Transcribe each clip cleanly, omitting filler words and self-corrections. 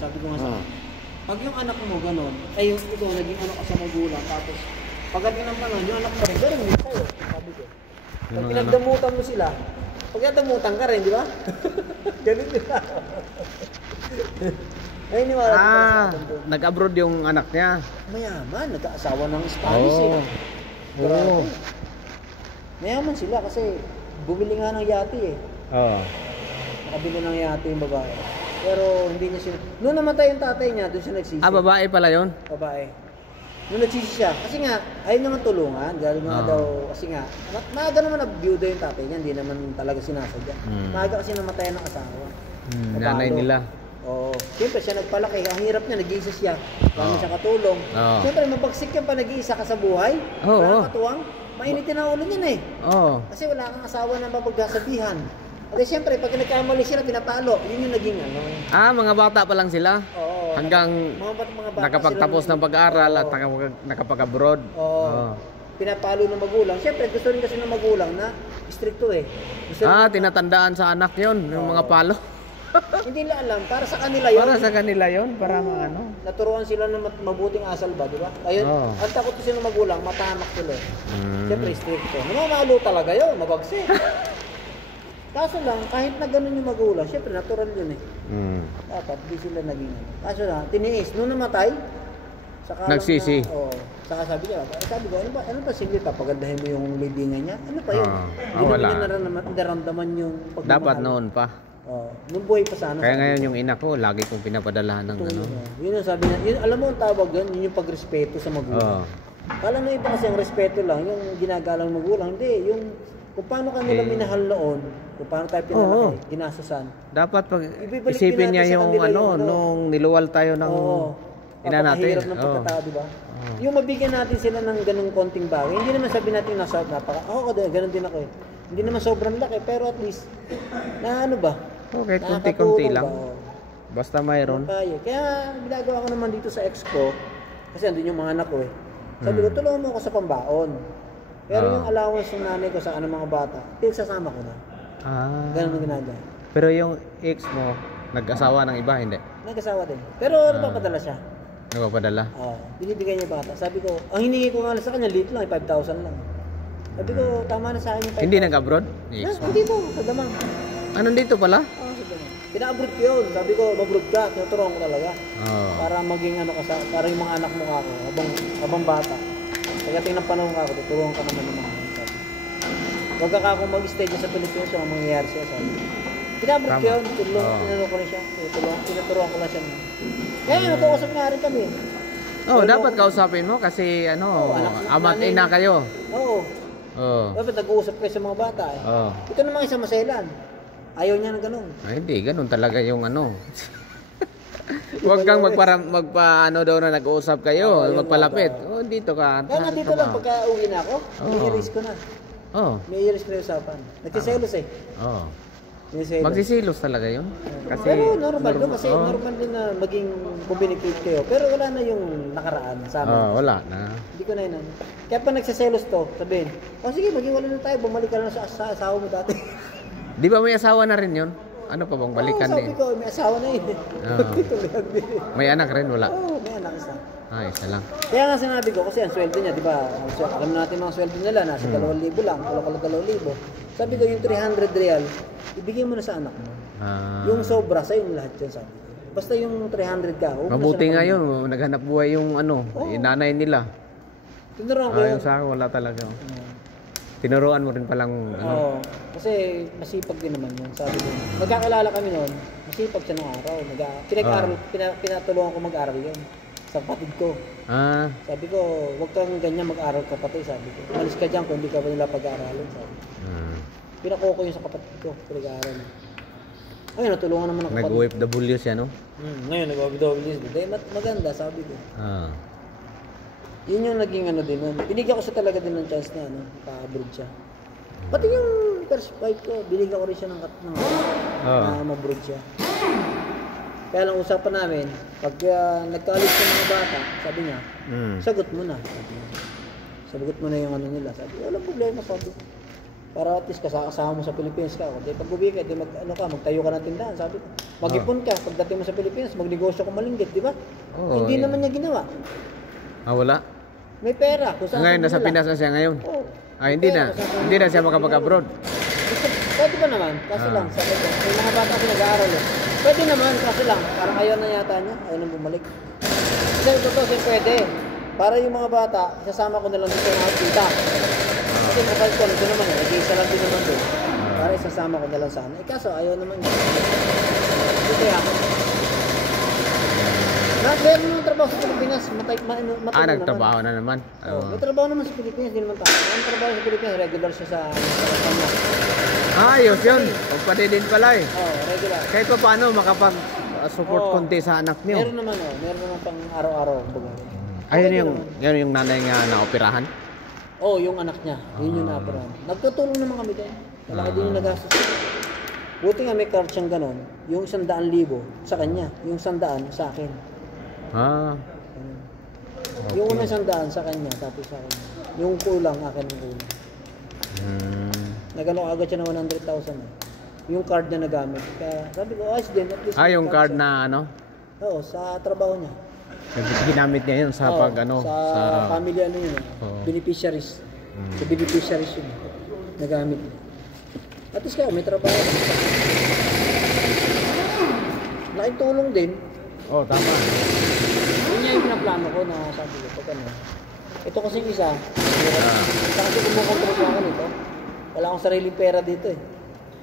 sabi ko nga sa pag yung anak mo gano'n, ay yung ikaw naging ano ka sa magulang, tapos pagdating ng panahon, yung anak mo rin, gano'n din sa'yo, sabi ko. Pag pinagdamutan mo sila, pag nadamutan ka rin, di ba? Ganun nila. Ay, niwala nag-abroad yung anak niya. Mayaman, nag-aasawa ng Spanish eh. Oo. Mayaman sila kasi bumili nga ng yate eh. Oo. Nakabili ng yate yung babae. Pero hindi niya siya... Noong namatay yung tatay niya, doon siya nagsisi. Babae pala yun? Babae. Noong nagsisi siya, kasi nga, ayaw naman tulungan. Dahil nga daw, kasi nga, maaga naman na-byuda yung tatay niya, hindi naman talaga sinasadya. Maaga kasi namatayan ng asawa. Nanay nila. Oo. Siyempre siya nagpalaki. Ang hirap niya, nag-iisa siya. Kami siya katulong. Siyempre, mabagsik yan pa nag-iisa ka sa buhay. Wala katuwang. Mainitin ang ulo niyan eh. Kasi wala kang asawa na mapagsasabihan. At siyempre, pag nagkamali sila, pinapalo. Yun yung naging ano. Mga bata pa lang sila? Oo. Hanggang mga bata nakapagtapos ng pag-aaral at nakapag-abroad? Oo. Pinapalo ng magulang. Siyempre, gusto rin kasi ng magulang na stricto eh. Tinatandaan sa anak yon yung mga palo? Hindi nila alam, para sa kanila yun. Para sa kanila yun? Para ano? Naturuan sila ng mabuting asal ba, di ba? Ayun, ang takot kasi ng magulang, matamak sila. Siyempre, stricto. Namamalo talaga yun, mabagsik. Kaso lang, kahit na ganun yung magulang, siyempre, natural yun eh. Dapat, di sila naging ano. Kaso lang, tiniis. Nung namatay, saka nagsisi. Saka sabi ko, ano ba sige, papagandahin mo yung libingan niya? Ano pa yun? Hindi naman niya naramdaman yung pagmamahal. Dapat noon pa. Nung buhay pa sana. Kaya ngayon yung ina ko, lagi kong pinapadalahan ng ano. Yun ang sabi niya. Yun, alam mo ang tawag doon, yun yung pagrespeto sa magulang. Kala na iba kasi ang respeto lang, yung ginagalang magulang. Hindi, yung kung paano kanila minahal noon, kung paano tayo pinalaki, ginasasan. Dapat pag isipin niya yung ano, nung niluwal tayo ng ina natin. Napakahirap ng pagkatao, di ba? Yung mabigyan natin sila ng ganung konting bagay, hindi naman sabi natin nasa ako ganun din ako eh. Hindi naman sobrang laki, pero at least, na ano ba? Okay, kunti-kunti lang. Basta mayroon. Kaya ginagawa ko naman dito sa expo, kasi andun yung mga anak ko eh. Sabi ko, tulungan mo ako sa pambaon. Pero yung allowance ng nanay ko sa mga bata, sasama ko na. Ganun ang ginagawa. Pero yung ex mo, nag-asawa ng iba, hindi? Nag-asawa din. Pero nagpapadala siya. Nagpapadala? Binibigay niya bata. Sabi ko, ang hiningi ko nga sa kanya, liit lang, 5,000 lang. Sabi ko, tama na sa akin yung 5,000. Hindi nag-abroad? Hindi po, sa Damang. Dito pala? Pina-abroad ko yun. Sabi ko, mag-abroad ka, tinuturuan ko talaga. Para maging ano ka para yung mga anak mo ka ako, habang bata. Pagdating ng panahon ka ako, tuturuan ka naman ng mga anak. Huwag ka akong mag-stay dyan sa Pilipinas, so ang mangyayari siya, sabi. Pina-abroad ko yun, tinuro ko na siya. Tinuturuan ko na siya. Kaya natuusap nga rin kami. Dapat kausapin mo kasi ama't ina kayo. Dapat nag-uusap kayo sa mga bata eh. Ito namang isang maselan. Ayaw niya ng ganun. Hindi, ganun talaga yung ano. Huwag kang magpa-ano daw na nag-uusap kayo, magpalapit. Dito ka. Kaya nandito lang, pagka uwi na ako, may i-risk ko na. May i-risk na yung usapan. Nagsiselos eh. Magsisilos talaga yun. Kasi pero normal doon, kasi normal din na maging communicate kayo. Pero wala na yung nakaraan sa amin. Wala na. Hindi ko na yun. Kaya pa nagsiselos to, sabihin, sige, maging wala na tayo, bumalik ka na sa asawa mo dati. Di ba may asawa na rin yun? Ano pa bang balikan sabi ko, may asawa na yun. May anak rin, wala? May anak isa. Isa lang. Kaya nga sinabi ko, kasi ang sweldo niya, di ba? Alam natin mga sweldo nila, nasa 2,000 lang, wala 2,000. Sabi ko, yung 300 real, ibigay mo na sa anak mo. Yung sobra, sa'yo yung lahat yun, sabi ko. Basta yung 300 ka, mabuti nga yun, naghanap buhay yung yung nanay nila. Tinuruan ko yun. Yung sa akin, wala talaga. Tinuruan mo rin palang kasi masipag din naman yun, sabi ko. Magkakalala kami noon, masipag siya ng araw. Pinatulungan ko mag-aral yun sa kapatid ko. Sabi ko, huwag kang ganyan mag-aral kapatid, sabi ko. Malis ka dyan kung hindi ka ba nila pag-aaralin, sabi ko. Pinakuha ko yun sa kapatid ko, pinag-aaral. Ayun, natulungan naman ang kapatid. Nag-OFW siya, no? Ngayon, nag-OFW siya. Maganda, sabi ko. Yun yung naging din nun. Binigyan ko siya talaga din ng chance na pa-abroad siya. Pati yung first fight ko, binigyan ko rin siya ng na ma-abroad siya. Kaya lang usapan namin, pag nag-college yung mga bata, sabi niya, sagot mo na. Sabi niya. Sagot mo na yung nila. Sabi, walang problema, sabi ko. Para at least kasama mo sa Pilipinas ka. Di pag uwi ka, di magtayo ka ng tindahan, sabi ko. Mag-ipon ka, pagdating mo sa Pilipinas, magnegosyo ka malinggit, di ba? Oo, Hindi eh. naman niya ginawa. Wala. May pera. Kung saan Ngayon, nasa nila. Pinas na siya ngayon. Oo. Hindi May na. pera, kung saan Hindi na nila. siya makapag-abroad. Pwede ba naman? Kaso lang, sabi ko, may mga bata kasi nag-aaral eh. Pwede naman, kaso lang, parang ayaw na yata niya, ayaw nang bumalik. Kasi totoo siya pwede. Para yung mga bata, isasama ko na lang dito mga tita. Kasi mabalik ko, nandun naman eh, nag-iisa lang din naman doon. Para isasama ko na lang sana. Eh kaso, ayaw naman niya. Ito ako. Meron naman trabaho sa Pilipinas, matay Nagtrabaho na naman. Oh, may trabaho naman sa Pilipinas, di naman tayo. Ang trabaho sa Pilipinas, regular siya sa kanya. Ayos yun. Pwede din pala eh. Oh, regular. Kahit pa paano makapag-support Oo. konti sa anak niyo. Meron naman pang araw-araw. Ayun yung nanay nga na-operahan. Oh, yung anak niya. Yun yung naapurahan. Nagtutulong naman kami din. Malaki din yung nagastos. Buti nga may card siyang ganon. Yung 100,000 sa kanya. Yung 100 sa akin. Yung unang 100 sa kanya, tapos sa akin. Yung kulang, akin yung kulang. Nagano agad siya ng 100,000. Yung card niya nagamit. Kaya sabi ko, ayos din. At least may Yung card siya. na ano? Oo, sa trabaho niya. Ginamit niya yun sa Oo, pag ano? sa family ano yun. Oo. Beneficiaries. Sa beneficiaries yun. Nagamit niya. At least kaya may trabaho. Laking tulong din. Tama. Yun nga yung pinaplano ko na sabi ko, pag ano. Ito kasing isa kasi kumukontrol ko ako nito. Wala akong sariling pera dito eh.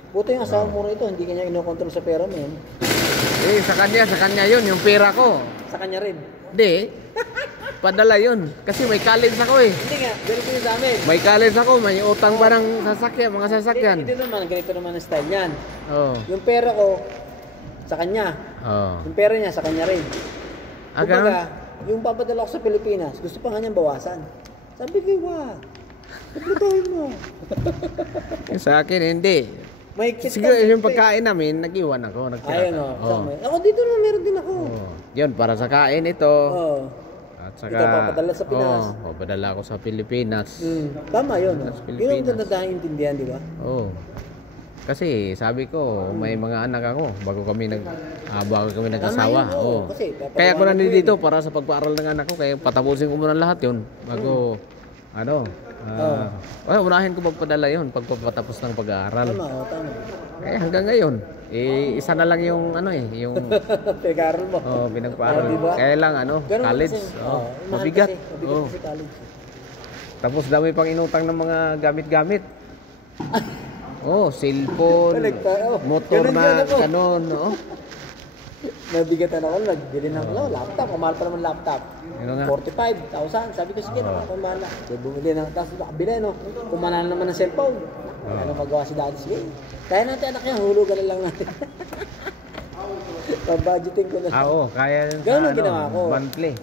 Buti yung asawa mo rito, hindi kanya inokontrol sa pera mo yun. Sa kanya yun, yung pera ko. Sa kanya rin. Hindi. Padala yun. Kasi may college ako eh. Hindi nga, ganito yung sa amin. May college ako, may utang pa ng sasakyan, mga sasakyan. Hindi naman, ganito naman ang style niyan. Oo. Yung pera ko, sa kanya. Oo. Yung pera niya, sa kanya rin. Ganun? Kumbaga, yung papadala ko sa Pilipinas, gusto pa nga niyang bawasan. Sabi ko, wag. Paglutuin mo. Yung sa akin, hindi. Mahigpit Siguro ka, yung mahigpit. pagkain namin, nag-iwan ako. Ayun o. Oo. Ako dito naman, meron din ako. Yun, para sa kain ito. Oo. At saka, Ito, papadala sa Pinas. papadala ako sa Pilipinas. Tama yun. Sa Yun ang Pilipinas. ganda tayong intindihan, di ba? Oo. Kasi sabi ko, may mga anak ako bago kami nag-asawa. Tama yun, oo. Oo. Kasi, Kaya ako papaliwanag nandito yun. para sa pagpaaral ng anak ko. Kaya patapusin ko muna lahat yun. Bago, unahin ko magpadala yun pagpapatapos ng pag-aaral. Tama, tama. Kaya hanggang ngayon, isa na lang yung yung Pinag-aaral mo. pinagpaaral. Diba? Kaya lang Ganun college. kasi, Oo, mahal mabigat. kasi, mabigat Oo. kasi college. Tapos dami pang inutang ng mga gamit-gamit. Cellphone, motor Ganun na yun ako. kanon, no? Nabigatan ako, nagbili ng laptop. Kumahal pa naman laptop. Ano nga? 45,000. Sabi ko, sige, ako bahala. Bumili ng, tapos nakabili, no? Kumanan naman ng cellphone. Ano magawa si daddy? Sige, kaya natin anak niya, hulugan na lang natin. Pag-budgeting ko na. Kaya yun Ganun sa ang ginawa ko. monthly.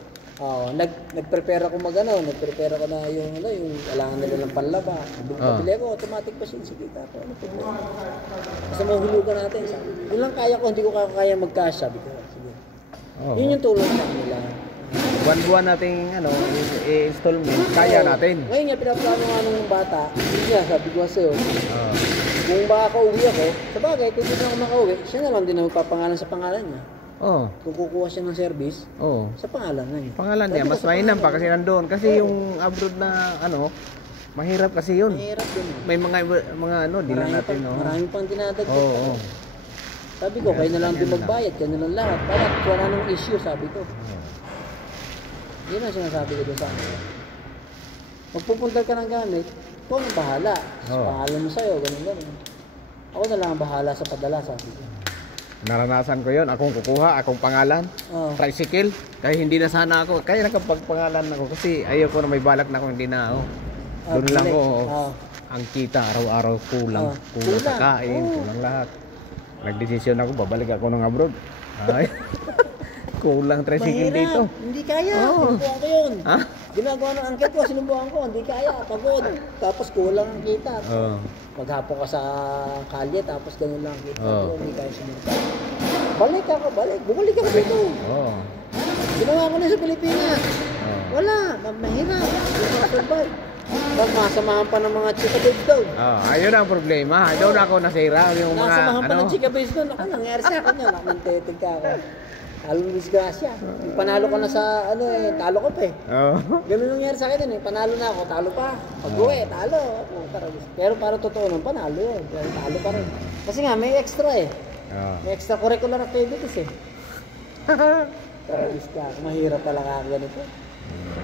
Nag-prepare ako nag-prepare ako na yung kailangan nila ng panlaba. Bili ako, automatic pa sige ako. Ano problema? Basta mahulugan natin. Sabi. Yun lang kaya ko, hindi ko kaya mag-cash. Sabi ko, sige. Yun yung tulong sa kanila. Buwan-buwan nating installment, kaya natin. Ngayon nga, pinaplano nga nung bata, hindi nga, sabi ko sa'yo, kung baka uwi ako, sabagay, kung hindi na ako makauwi, siya na lang din ang magpapangalan sa pangalan niya. Kung kukuha siya ng service, sa pangalan na niya. Pangalan niya, mas mainam pa kasi nandoon. Kasi yung abroad na mahirap kasi yun. Mahirap din. May mga dila natin. Marami pang dinadagdag. Oo. Sabi ko, kayo na lang din magbayad, kayo na lang lahat. Para wala nang issue, sabi ko. Yun ang sinasabi ko doon sa akin. Magpupunta ka ng gamit, ikaw ang bahala. Pangalan mo sa'yo, ganun. Ako na lang ang bahala sa padala, sabi ko. Naranasan ko yun. Akong kukuha, akong pangalan. Tricycle. Kaya hindi na sana ako. Kaya nakapagpangalan ako. Kasi ayoko na may balak na ako. Hindi na ako. Doon lang ko. Ang kita araw-araw kulang. Kulang sa kain. Kulang lahat. Nagdesisyon ako. Babalik ako ng abroad. Ay. Kulang tricycle Mahirap. dito. Hindi kaya. Sinubukan ko yun. Ginagawa ng angket ko, sinubukan ko. Hindi kaya. Pagod. Tapos kulang ang kita. Maghapon ka sa kalye, tapos ganun lang kita. Hindi kaya sinubukan. Balik ako, balik. Bumalik ako dito. Ginawa ko na sa Pilipinas. Wala. Mahirap. Hindi ko survive. Pag masamahan pa ng mga chika babes doon. Ayun ang problema. Doon ako nasira. Yung mga, Nasamahan pa ano, ng chika babes doon. Ako, nangyari sa akin yun. Ako, nantetig ka ako. Talong disgrasya. Yung panalo ka na sa, ano eh, talo ko pa eh. Ganun nangyari sa akin din eh. Panalo na ako, talo pa. Pag-uwi, talo. Ako, pero para totoo nun, panalo yun. Pero talo pa rin. Kasi nga, may extra eh. May extracurricular activities eh. Taragis ka. Mahirap talaga ako ganito.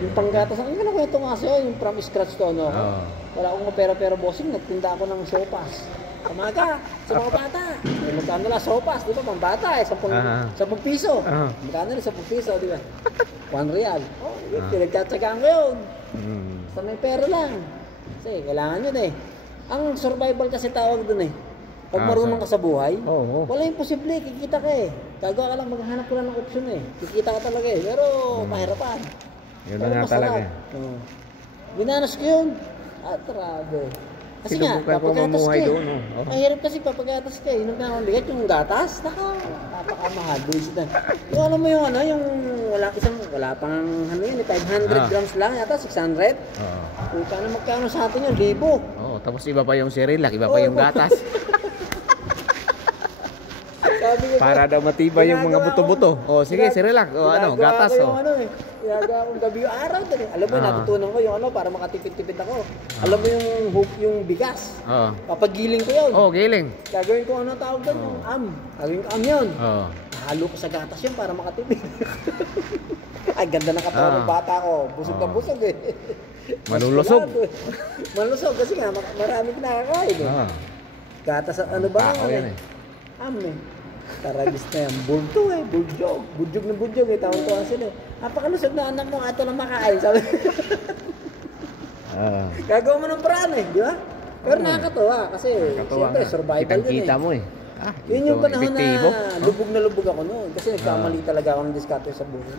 Yung panggatas, ang kwento nga sa'yo, yung from scratch to ano ako. Wala akong pera-pera bossing, nagtinda ako ng sopas. Kamaga, sa mga bata. Eh, magkano lang sopas, di ba? Pang bata eh, 10 piso. Magkano lang 10 piso, di ba? 1 real. Oh, pinagtsatsagaan ko yun. Basta may pera lang. Kasi kailangan yun eh. Ang survival kasi tawag dun eh. Pag marunong ka sa buhay, wala imposible, kikita ka eh. Gagawa ka lang, maghanap ko lang ng option eh. Kikita ka talaga eh, pero mahirapan. Yun na nga talaga eh. Binanas ko yun. Grabe. Kasi nga, papagatas ka eh. Mahirap kasi papagatas ka eh. Nung bigat yung gatas, napakamahal. Yung alam mo yung ano, yung wala pang ano yun, 500 grams lang yata, 600. Kung magkano sa atin yun, 1,000. Tapos iba pa yung Cerelac, iba pa yung gatas. Para daw matibay yung mga buto-buto. Sige, Cerelac. Gatas. Ginagawa akong gabi yung araw din. Alam mo, natutunan ko yung para makatipid-tipid ako. Alam mo yung bigas. Papagiling ko yun. Giling. Gagawin ko tawag doon, yung Gagawin ko yun. Halo ko sa gatas yun para makatipid. Ay, ganda ng katawan ng bata ko. Busog na busog eh. Malulusog. Malulusog kasi nga, maraming nakakain eh. Gatas, ano ba? Eh. Taragis na yan. Bulto eh. Buljog. Buljog na buljog eh. Tawang-tuwa sila eh. Napakalusog na anak mo. Ato lang makain. Sabi. Gagawa mo ng paraan eh. Di ba? Pero nakakatawa. Kasi siyempre survival yun eh. Kitang-kita mo eh. Yun yung panahon na lubog ako noon. Kasi nagkamali talaga ako ng diskarte sa buhay.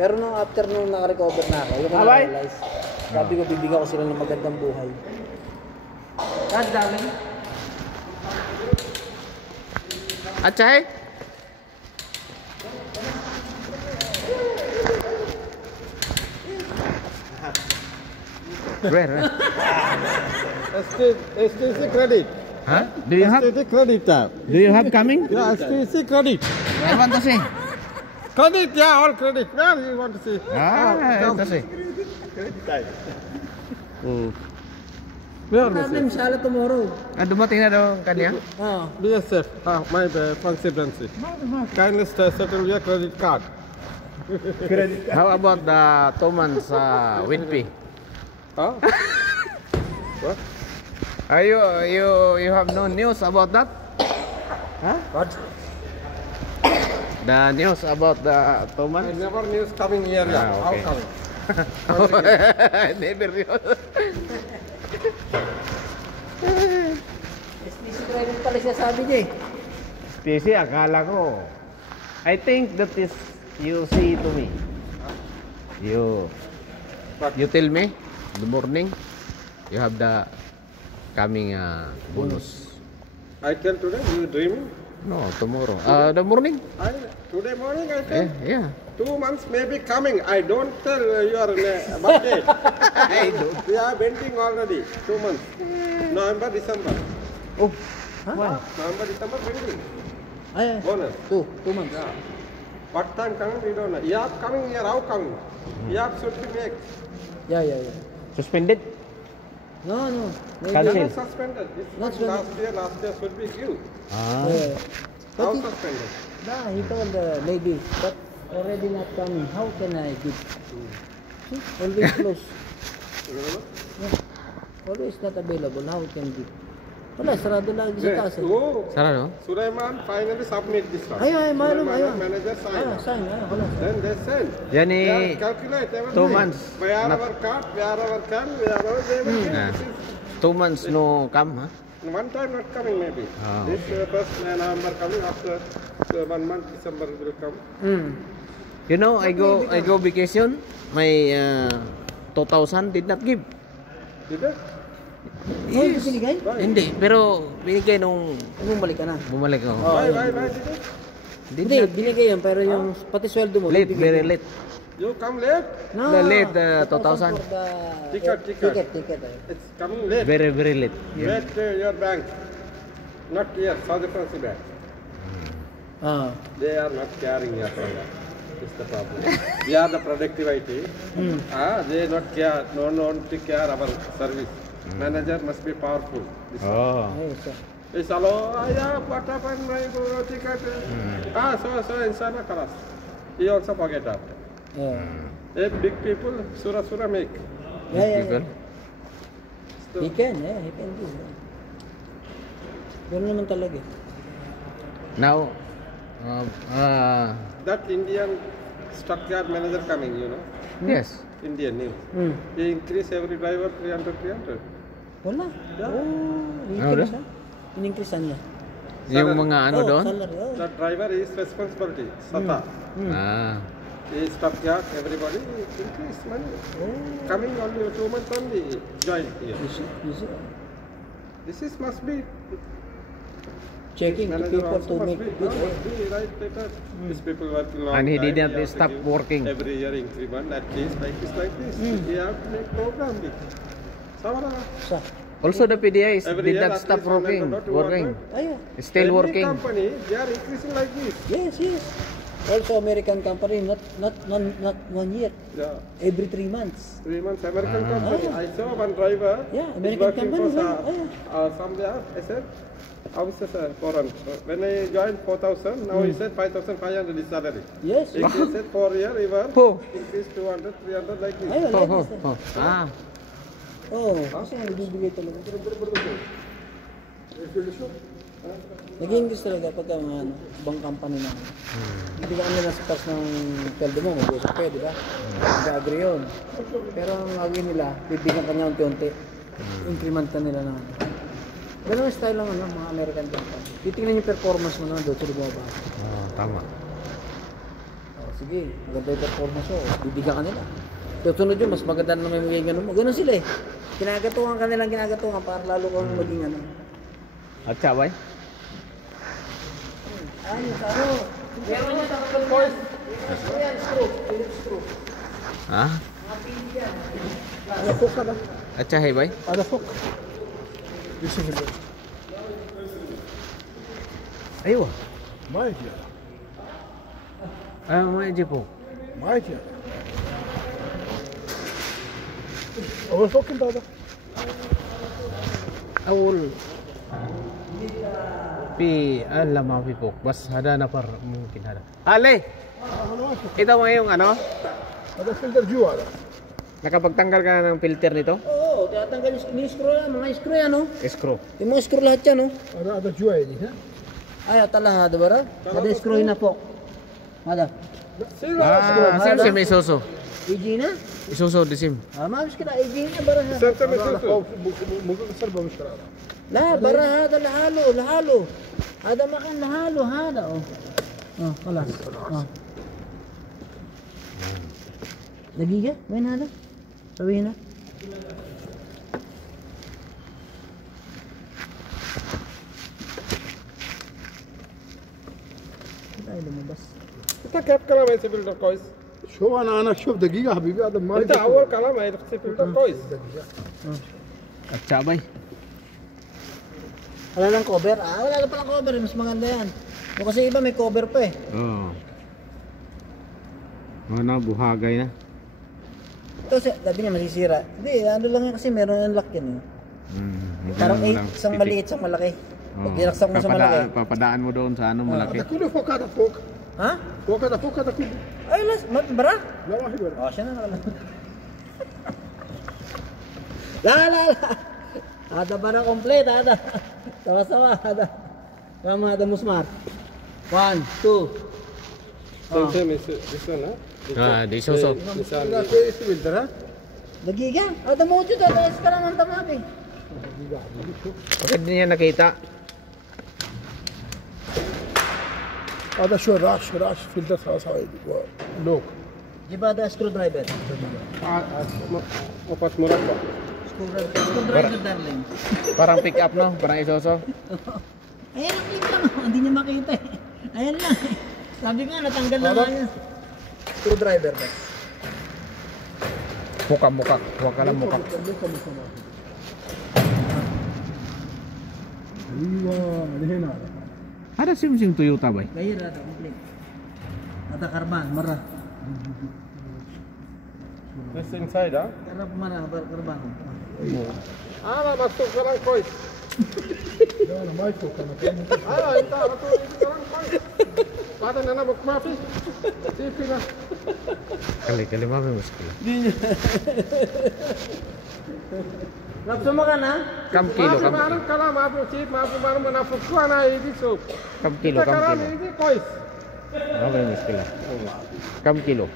Pero nung after nung naka-recover na ako, yung na-realize, sabi ko bibigyan ko sila ng magandang buhay. That's darling. Achay? Where? STC credit. Huh? Do you have? STC credit. Do you have coming? Yeah, STC credit. I want to see. Credit, yeah, all credit. Where you want to see? I want to see. Where Problem siya tomorrow. Dumating na daw ang kanya? BSF, my constituency. Kindly settle your credit card. How about the 2 months Winpy? What? Are you have no news about that? What? The news about the 2 I months? never news coming here. How okay. coming? Never news. STC credit pala siya sabi niya eh. TC, akala ko. I think that is you see to me. You tell me in the morning you have the coming bonus. I tell today, you dreaming? No, tomorrow. The morning? Today morning I tell. Yeah. 2 months may be coming. I don't tell your birthday. I don't. We are waiting already. 2 months. November, December. Oh. Wow. November, December waiting. Ay, Bonus. 2 months. What time coming? We don't know. You are coming here. How coming? You have should be make. Yeah. Suspended? No. Maybe. Cancel. Not suspended. This Not last year should be due. Yeah. How But suspended? he told the lady, but already not coming. How can I give? See, always close. Always not available. How can give? Wala, sarado lagi sa taas eh. Oh, Sara no? Sulaiman finally submit this one. Ay, malum, Sulaiman manager sign. Sign, wala. Then they send. Yan They eh. calculate 2 everything. months. Wherever cut, wherever can, wherever they will get. 2 months no come, ha? One time not coming maybe. This first November coming, after 1 month December will come. You know, I go vacation. My 2,000 did not give. Did they? Yes. Binigay? Hindi, pero binigay nung Bumalik ka na. bumalik ako. Why did they? Hindi, binigay yan, pero yung pati sweldo mo. Late, bibigay very mo. late. You come late? No, The late, 2000 2000. for the ticket. It's coming late. Very, very late. Wait your bank. Not here, South African bank. Ah. They are not caring your product. It's the problem. We are the productivity. They not care. No one to care our service. Manager must be powerful. This Oh. Ayun, so. It's hello, what happened, my ticket? So, insana kalas. He also forget after. Yeah. Big people, Sura make. Yeah. People. He can do. Ganun naman talaga. Now, That Indian stockyard manager coming, you know. yes. Indian new. He increase every driver 300. Wala. Yeah. In-increase ha? In-increase niya. Yung mga ano doon? Salary. That driver is responsibility. Sata. He stockyard, everybody increase money. Coming only 2 months only join here. You see? This is must be Checking the manager people also to make must good. be right paper. These people working long And he time, didn't have to stop give working. Every year increment at least like this. He have to make program. Samara. Sa. Also the PDI Every did year not at stop least working. 100 to Working. 100. Ayun. Still Every working. company, they are increasing like this. Yes. Also American company, not 1 year. Yeah. Every 3 months. 3 months American company. I saw one driver. Yeah, is American working company, for somewhere. I said, how is this foreign? So when I joined 4,000, now he said 5,500 is salary. Yes. He said 4 year, he was Oh. increased 200, 300 like this. Ayun, like this. Ah. Kasi nagbibigay talaga. Nag-English talaga pagka mga ibang company na. Hindi ka nila sa taas ng sweldo mo, mag-usap kayo, di ba? Mag-agree yun. Pero ang gagawin nila, bibigyan ka niya unti-unti. Increment ka nila na. Ganun ang style lang mga American company. Titingnan yung performance mo na doon sa bumaba. Tama. Sige, maganda yung performance mo, bibigyan ka nila. Susunod yun, mas maganda na may magiging ganun mo. Ganun sila eh. Kinagatungan ka nilang ginagatungan para lalo kang maging ano. At sabay? Ayun, saro. Meron niya sa course. Yan, screw. Phillips screw. Ha? Mga pili yan. على فوق هذا At sahay bay? على فوق يوسف اللي Aywa. ما يجي May jepo. ما يجي أول فوق أنت هذا Awol. Alam mo pipok. Bas hada na par mungkin hada. Ale! Ito mo yung ano? هذا فلتر جوا هذا Nakapagtanggal ka na ng filter nito? Oo, tinatanggal yung screw yan, mga screw yan, no? Screw. Yung mga screw lahat yan, no? هذا جوا يجي ها Ay, talaga, diba ra? Ada screw na po. Ada. Sim isuso. EG na? Isuso disim. Maafis kita, EG na, bara ha. هذا فوق ممكن سربة مشكلة هذا La, bara hada, lahalo. Hada makan lahalo, hada, oh. Oh, kalas. Oh. Lagi ka? May hada? Sabihin na. Tayo lumabas. انت كيف كلام هيك فلتر كويس؟ شوف أنا شوف دقيقة حبيبي هذا ما انت اول كلام هيك فلتر كويس. At sabay. Wala lang cover? Wala na palang cover. Mas maganda yan. Yung kasi iba may cover pa eh. Oo. Ano, buhagay na. Ito, sabi niya masisira. Hindi, ano lang yan kasi meron yung lock yan eh. Parang 8, isang maliit, isang malaki. Pag dinaksak mo sa malaki. Papadaan mo doon sa ano malaki. هذا كله فوق هذا فوق Ha? فوق هذا فوق هذا كله Ay, bara? لا ما في برا Oh, siya na nakalala. La. Ada bara komplet, ada. Sama-sama, ada. Mama, ada musmat. 1, 2. Same is this one, huh? Di isuso. هذا كويس فلتر ها Nagiga. Ada mo dito, ada sekarang ang tamabi. Bakit niya nakita? هذا شو راش فلتر خلاص هاي لوك Di ba ada screwdriver? Opat murabba. Screwdriver, darling. Parang pick up no? Parang isuso. Ayan ang clip lang. Hindi niya makita eh. Ayan lang. Sabi nga, natanggal na nga niya. Screwdriver ba? Muka. Huwag ka lang muka. ايوه من هنا Ada sim Toyota bay. غير هذا كومبليت. هذا كربان مرة. This inside, huh? كرب مرة كربان. Masuk sekarang kois. لا انا ما يفوق انا كان Entah, betul itu sekarang kois. Pada nana buk mafi. Sipi lah. Kali mami muskil. Nafsu mo ka na? Kam kilo. Barang kalau mafi sip, mafi barang menafuk ko na ini sup. Kam kilo. Sekarang ini kois. Mami muskil. Kam kilo.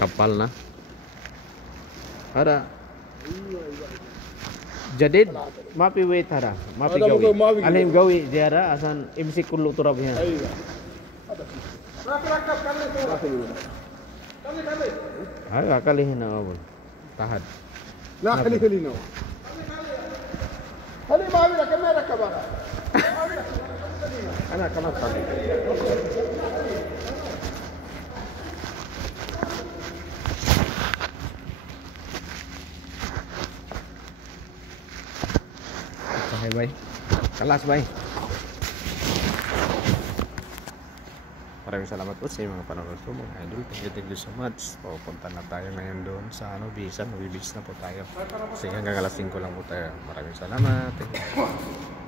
Kapal na. Ada. Jadid mapi wait hara. Mapi Ada gawi. muka mapi gawi. Alim gawi jara asan imsik kullu turab ya. ايوه Rakap kami tu. Kami. Aga kalihin na abon. Tahad. لا خلي نو خلي ما بينا كم ركب Anak kamat tadi. Hai bay. Kelas bay. Maraming salamat po sa inyong mga panonood po mga idol. Thank you so much. Pupunta na tayo ngayon doon sa Bisan. Mabibis na po tayo. Kasi hanggang alas 5 lang po tayo. Maraming salamat. Thank you.